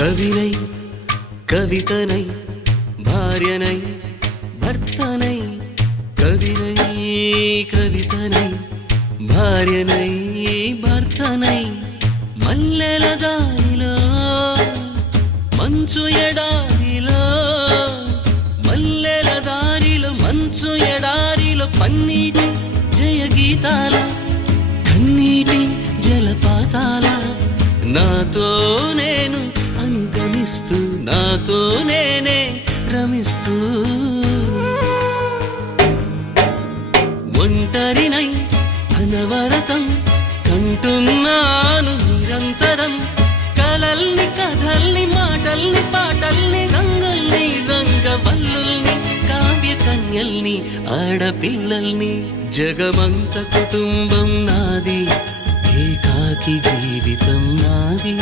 కవినై కవితనై భార్యనై భర్తనై కవినై కవితనై భార్యనై భర్తనై మల్లెల దారిలో మంచు ఎడారిలో మల్లెల దారిలో మంచు ఎడారిలో పన్నీటి జయ గీతాల కన్నీటి జలపాతాల నాతో నేను అనుగమిస్తూ నాతో నేనే రమిస్తూ ఒంటరినై అనవరతం కంటున్నాను నిరంతరం కలల్ని కథల్ని మాటల్ని పాటల్ని రంగుల్ని రంగవల్లుల్ని కావ్య కన్యల్ని ఆడపిల్లల్ని జగమంత కుటుంబం నాది ఏకాకి జీవితం నాది